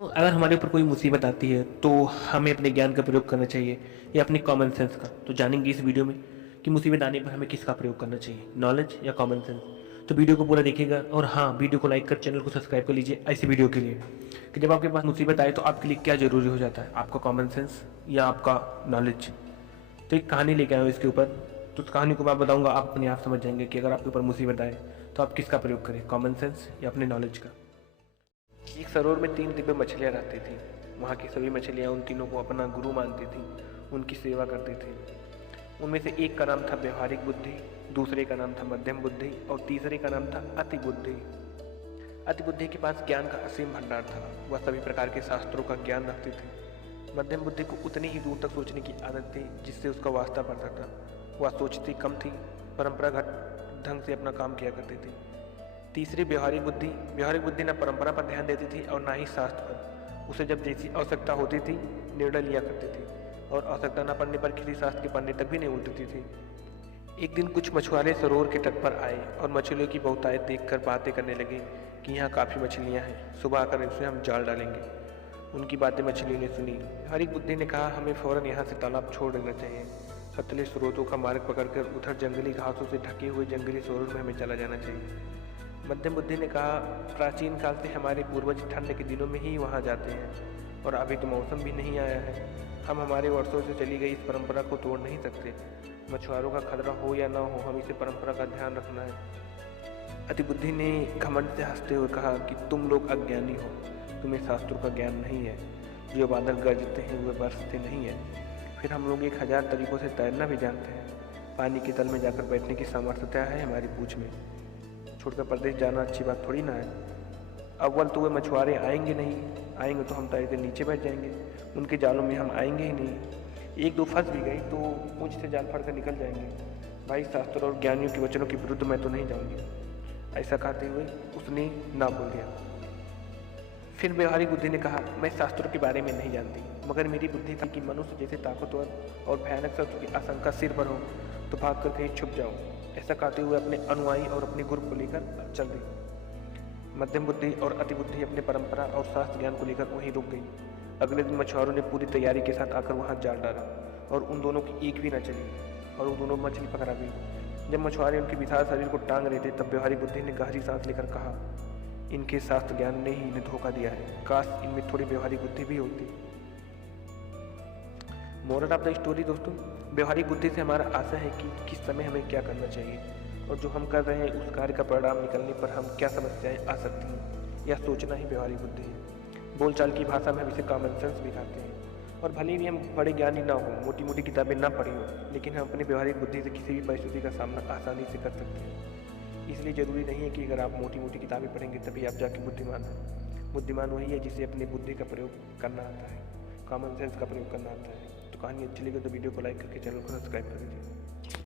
तो अगर हमारे ऊपर कोई मुसीबत आती है तो हमें अपने ज्ञान का प्रयोग करना चाहिए या अपने कॉमन सेंस का। तो जानेंगे इस वीडियो में कि मुसीबत आने पर हमें किसका प्रयोग करना चाहिए, नॉलेज या कॉमन सेंस। तो वीडियो को पूरा देखिएगा और हाँ, वीडियो को लाइक कर चैनल को सब्सक्राइब कर लीजिए ऐसी वीडियो के लिए कि जब आपके पास मुसीबत आए तो आपके लिए क्या ज़रूरी हो जाता है, आपका कॉमन सेंस या आपका नॉलेज। तो एक कहानी लेके आया हूँ इसके ऊपर। तो उस कहानी को मैं बताऊँगा, आप अपने आप समझ जाएंगे कि अगर आपके ऊपर मुसीबत आए तो आप किसका प्रयोग करें, कॉमन सेंस या अपने नॉलेज का। एक सरोवर में 3 दिव्य मछलियाँ रहती थीं। वहाँ की सभी मछलियाँ उन तीनों को अपना गुरु मानती थीं, उनकी सेवा करती थीं। उनमें से एक का नाम था व्यवहारिक बुद्धि, दूसरे का नाम था मध्यम बुद्धि और तीसरे का नाम था अति बुद्धि। अति बुद्धि के पास ज्ञान का असीम भंडार था। वह सभी प्रकार के शास्त्रों का ज्ञान रखती थी। मध्यम बुद्धि को उतनी ही दूर तक सोचने की आदत थी जिससे उसका वास्ता पड़ता था। वह सोचती कम थी, परंपरागत ढंग से अपना काम किया करती थी। तीसरी व्यवहारिक बुद्धि न परंपरा पर ध्यान देती थी और ना ही शास्त्र पर। उसे जब जैसी आवश्यकता होती थी निर्णय लिया करती थी और आवश्यकता न पड़ने पर किसी शास्त्र के पन्ने तक भी नहीं उल्टती थी। एक दिन कुछ मछुआरे सरोवर के तट पर आए और मछलियों की बहुतायत देखकर बातें करने लगे कि यहाँ काफ़ी मछलियाँ हैं, सुबह आकर इसे हम जाल डालेंगे। उनकी बातें मछलियों ने सुनी। व्यवहारिक बुद्धि ने कहा, हमें फ़ौरन यहाँ से तालाब छोड़ देना चाहिए। पतले स्रोतों का मार्ग पकड़कर उधर जंगली घासों से ढके हुए जंगली सरोवर में हमें चला जाना चाहिए। मध्यम बुद्धि ने कहा, प्राचीन काल से हमारे पूर्वज ठंड के दिनों में ही वहाँ जाते हैं और अभी तो मौसम भी नहीं आया है। हम हमारे वर्षों से चली गई इस परंपरा को तोड़ नहीं सकते। मछुआरों का खतरा हो या ना हो, हम इसे परंपरा का ध्यान रखना है। अति बुद्धि ने घमंड से हंसते हुए कहा कि तुम लोग अज्ञानी हो, तुम्हें शास्त्रों का ज्ञान नहीं है। जो बादल गरजते हैं वे बरसते नहीं है। फिर हम लोग 1000 तरीकों से तैरना भी जानते हैं। पानी के तल में जाकर बैठने की सामर्थ्यता है हमारी पूंछ में। छोड़कर प्रदेश जाना अच्छी बात थोड़ी ना है। अव्वल तो वे मछुआरे आएंगे नहीं, आएंगे तो हम तैरते नीचे बैठ जाएंगे, उनके जालों में हम आएंगे ही नहीं। एक दो फंस भी गई तो पूंछ से जाल फाड़ कर निकल जाएंगे। भाई, शास्त्र और ज्ञानियों के वचनों के विरुद्ध मैं तो नहीं जाऊंगी। ऐसा कहते हुए उसने ना बोल दिया। फिर व्यवहारिक बुद्धि ने कहा, मैं शास्त्रों के बारे में नहीं जानती, मगर मेरी बुद्धि थी कि मनुष्य जैसे ताकतवर और भयानक शत्रु की आशंका सिर पर हो तो भाग कर कहीं छुप जाओ। ऐसा कहते हुए अपने अनुयायी और अपने गुरु को लेकर चल दी। मध्यम बुद्धि और अति बुद्धि अपने परंपरा और शास्त्र ज्ञान को लेकर वहीं रुक गई। अगले दिन मछुआरों ने पूरी तैयारी के साथ आकर वहां जाल डाला और उन दोनों की एक भी न चली और वो दोनों मछली पकड़ा गई। जब मछुआरे उनके विशाल शरीर को टांग रहे थे तब व्यवहारिक बुद्धि ने गहरी सांस लेकर कहा, इनके शास्त्र ज्ञान ने ही इन्हें धोखा दिया है, काश इनमें थोड़ी व्यवहारिक बुद्धि भी होती। मोरल ऑफ द स्टोरी दोस्तों, व्यवहारिक बुद्धि से हमारा आशा है कि किस समय हमें क्या करना चाहिए और जो हम कर रहे हैं उस कार्य का परिणाम निकलने पर हम क्या समस्याएं आ सकती हैं, यह सोचना ही व्यवहारिक बुद्धि है। बोलचाल की भाषा में हम इसे कॉमन सेंस भी कहते हैं। और भले भी हम बड़े ज्ञानी ना हो, मोटी मोटी किताबें ना पढ़ी हो, लेकिन हम अपनी व्यवहारिक बुद्धि से किसी भी परिस्थिति का सामना आसानी से कर सकते हैं। इसलिए ज़रूरी नहीं है कि अगर आप मोटी मोटी किताबें पढ़ेंगे तभी आप जाके बुद्धिमान हैं। बुद्धिमान वही है जिसे अपनी बुद्धि का प्रयोग करना आता है, कॉमन सेंस का प्रयोग करना आता है। तो कहानी अच्छी लगी तो वीडियो को लाइक करके चैनल को सब्सक्राइब कर दीजिए।